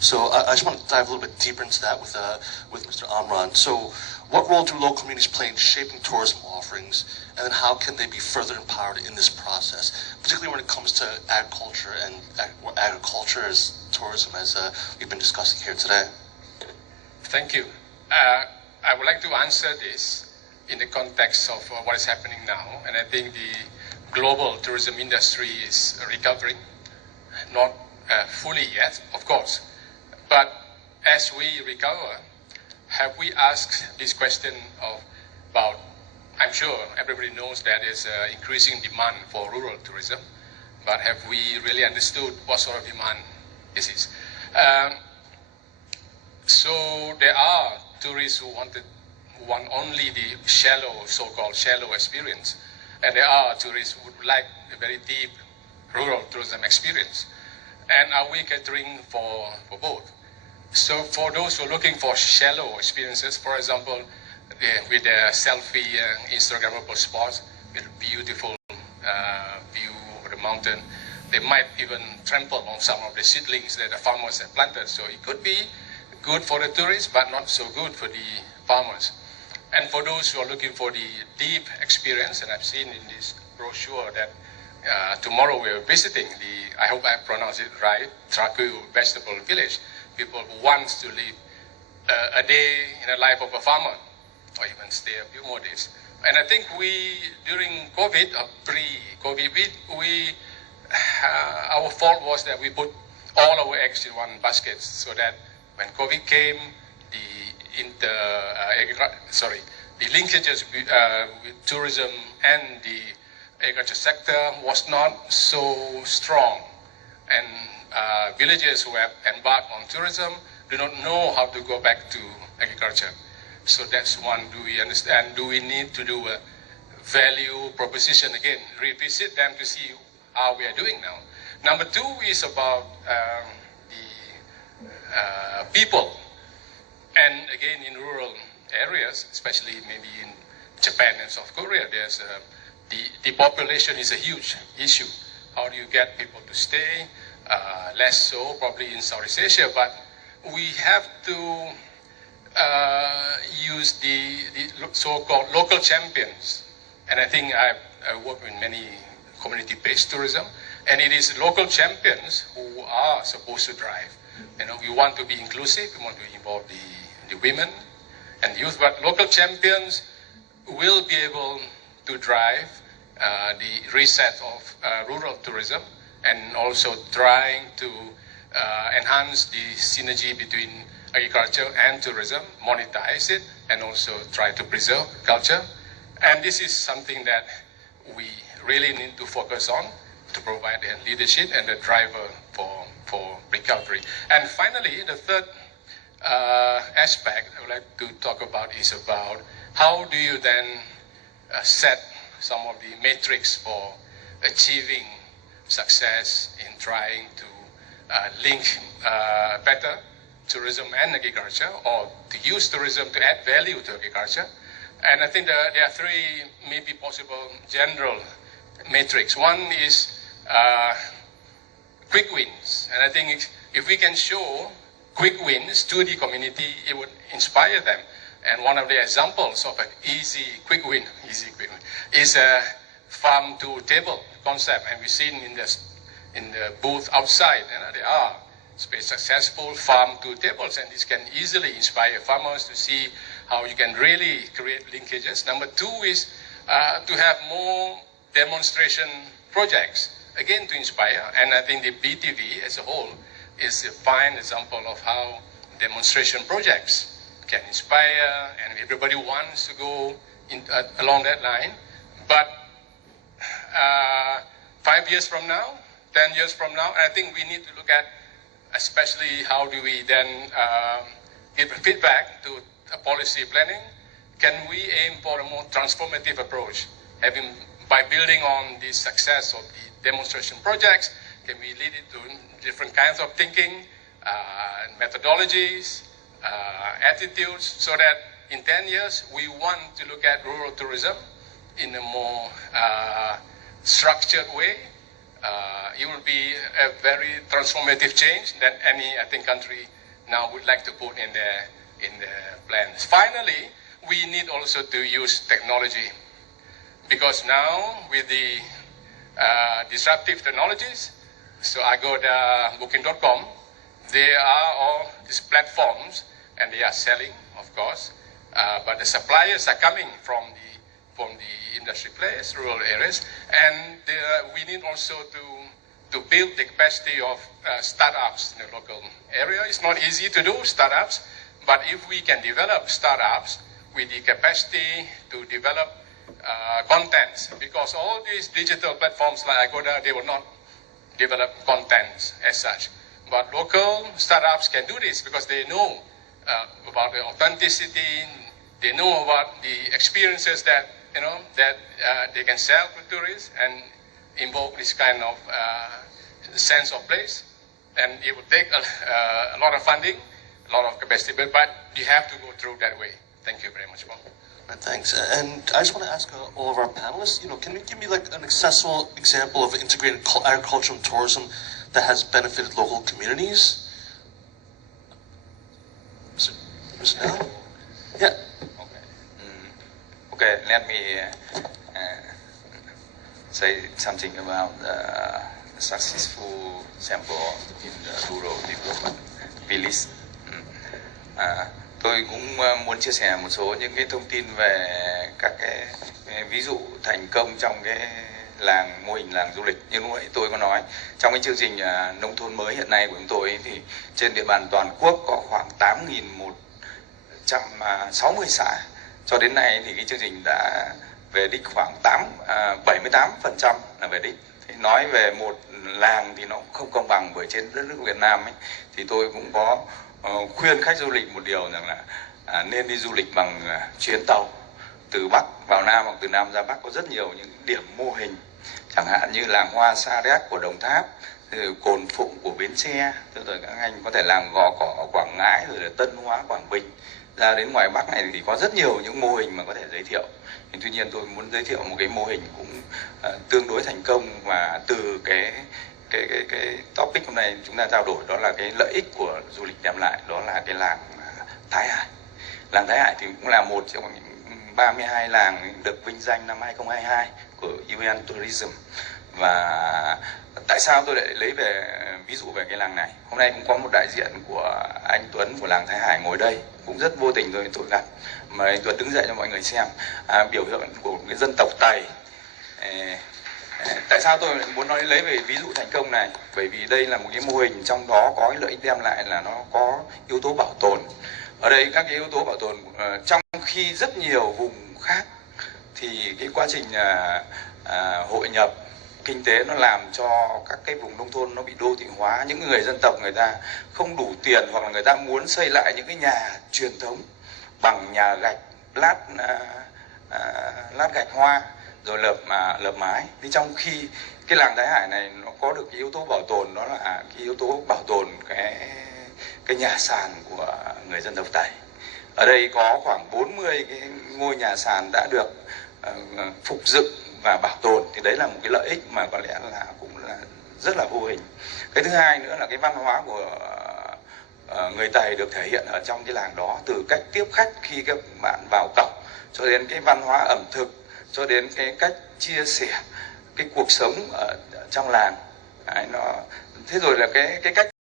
So I just want to dive a little bit deeper into that with Mr. Amran. So what role do local communities play in shaping tourism offerings, and then how can they be further empowered in this process, particularly when it comes to agriculture and agriculture as tourism, as we've been discussing here today? Thank you. I would like to answer this in the context of what is happening now, and I think the global tourism industry is recovering, not fully yet, of course, but as we recover, have we asked this question about, I'm sure everybody knows that there's increasing demand for rural tourism, but have we really understood what sort of demand this is? So there are tourists who want only the shallow, so-called shallow experience, and there are tourists who would like a very deep rural tourism experience. And are we catering for both? So for those who are looking for shallow experiences, for example, with their selfie Instagrammable spots with beautiful view of the mountain, they might even trample on some of the seedlings that the farmers have planted. So it could be good for the tourists, but not so good for the farmers. And for those who are looking for the deep experience, and I've seen in this brochure that tomorrow we're visiting I hope I pronounce it right, Traku Vegetable Village. People who want to live a day in the life of a farmer, or even stay a few more days. And I think during COVID, or pre-COVID, our fault was that we put all our eggs in one basket, so that when COVID came, the linkages with tourism and the agriculture sector was not so strong. And villages who have embarked on tourism do not know how to go back to agriculture. So that's one, do we understand? Do we need to do a value proposition again? Revisit them to see how we are doing now. Number two is about the people. And again, in rural areas, especially maybe in Japan and South Korea, there's the population is a huge issue. How do you get people to stay? Less so probably in Southeast Asia, but we have to use the so-called local champions. And I think I work in many community-based tourism, and it is local champions who are supposed to drive. You know, we want to be inclusive, we want to involve the women and youth, but local champions will be able to drive the reset of rural tourism, and also trying to enhance the synergy between agriculture and tourism, monetize it, and also try to preserve culture. And this is something that we really need to focus on to provide the leadership and the driver for recovery. And finally, the third aspect I would like to talk about is about how do you then set some of the metrics for achieving success in trying to link better tourism and agriculture, or to use tourism to add value to agriculture. And I think there are three maybe possible general metrics. One is quick wins. And I think if we can show quick wins to the community, it would inspire them. And one of the examples of an easy quick win is a farm to table concept. And we've seen in the booth outside, there are successful farm to tables, and this can easily inspire farmers to see how you can really create linkages. Number two is to have more demonstration projects, again to inspire. And I think the BTV as a whole is a fine example of how demonstration projects can inspire, and everybody wants to go along that line. But 5 years from now, 10 years from now, I think we need to look at especially how do we then give feedback to policy planning. Can we aim for a more transformative approach? By building on the success of the demonstration projects, can we lead it to different kinds of thinking, methodologies, attitudes, so that in 10 years we want to look at rural tourism in a more structured way, it will be a very transformative change that any, I think, country now would like to put in their plans. Finally, we need also to use technology, because now with the disruptive technologies, so I go to booking.com, there are all these platforms and they are selling, of course, but the suppliers are coming from the industry players, rural areas, and we need also to build the capacity of startups in the local area. It's not easy to do startups, but if we can develop startups with the capacity to develop contents, because all these digital platforms like Agoda, they will not develop contents as such. But local startups can do this because they know about the authenticity, they know about the experiences that they can sell to tourists and invoke this kind of sense of place. And it will take a lot of funding, a lot of capacity, but you have to go through that way. Thank you very much, Paul. Thanks. And I just want to ask all of our panelists, can you give me like an accessible example of integrated agriculture and tourism that has benefited local communities? Mr. Nhan? Yeah. Okay, let me say something about the successful example in the rural development village. Tôi cũng muốn chia sẻ một số những cái thông tin về các cái ví dụ thành công trong cái mô hình làng du lịch. Như lúc nãy tôi có nói, trong cái chương trình nông thôn mới hiện nay của chúng tôi thì trên địa bàn toàn quốc có khoảng 8.160 xã. Cho đến nay thì cái chương trình đã về đích khoảng 78% là về đích. Thì nói về một làng thì nó cũng không công bằng, bởi trên đất nước Việt Nam ấy, thì tôi cũng có khuyên khách du lịch một điều rằng là nên đi du lịch bằng chuyến tàu từ Bắc vào Nam hoặc từ Nam ra Bắc. Có rất nhiều những điểm mô hình, chẳng hạn như làng Hoa Sa Đéc của Đồng Tháp, rồi Cồn Phụng của Bến Tre, rồi các anh có thể làng Gò Cỏ ở Quảng Ngãi, rồi là Tân Hóa Quảng Bình. Ra đến ngoài Bắc này thì có rất nhiều những mô hình mà có thể giới thiệu. Tuy nhiên tôi muốn giới thiệu một cái mô hình cũng tương đối thành công, và từ cái topic hôm nay chúng ta trao đổi, đó là cái lợi ích của du lịch đem lại, đó là cái làng Thái Hải. Làng Thái Hải thì cũng là một trong những 32 làng được vinh danh năm 2022 của UN Tourism. Và tại sao tôi lại lấy ví dụ về cái làng này? Hôm nay cũng có một đại diện của anh Tuấn của làng Thái Hải ngồi đây, cũng rất vô tình tôi gặp. Mà anh Tuấn đứng dậy cho mọi người xem biểu hiện của cái dân tộc Tày. Tại sao tôi muốn lấy về ví dụ thành công này? Bởi vì đây là một cái mô hình trong đó có cái lợi ích đem lại là nó có yếu tố bảo tồn. Ở đây các cái yếu tố bảo tồn, trong khi rất nhiều vùng khác thì cái quá trình hội nhập kinh tế nó làm cho các cái vùng nông thôn nó bị đô thị hóa. Những người dân tộc người ta không đủ tiền, hoặc là người ta muốn xây lại những cái nhà truyền thống bằng nhà gạch, lát gạch hoa, rồi lợp mái. Thì trong khi cái làng Thái Hải này nó có được cái yếu tố bảo tồn, đó là cái yếu tố bảo tồn cái nhà sàn của người dân tộc Tày. Ở đây có khoảng 40 cái ngôi nhà sàn đã được phục dựng và bảo tồn. Thì đấy là một cái lợi ích mà có lẽ là cũng là rất là vô hình. Cái thứ hai nữa là cái văn hóa của người Tày được thể hiện ở trong cái làng đó, từ cách tiếp khách khi các bạn vào cổng, cho đến cái văn hóa ẩm thực, cho đến cái cách chia sẻ cái cuộc sống ở trong làng. Đấy, thế rồi là cái cách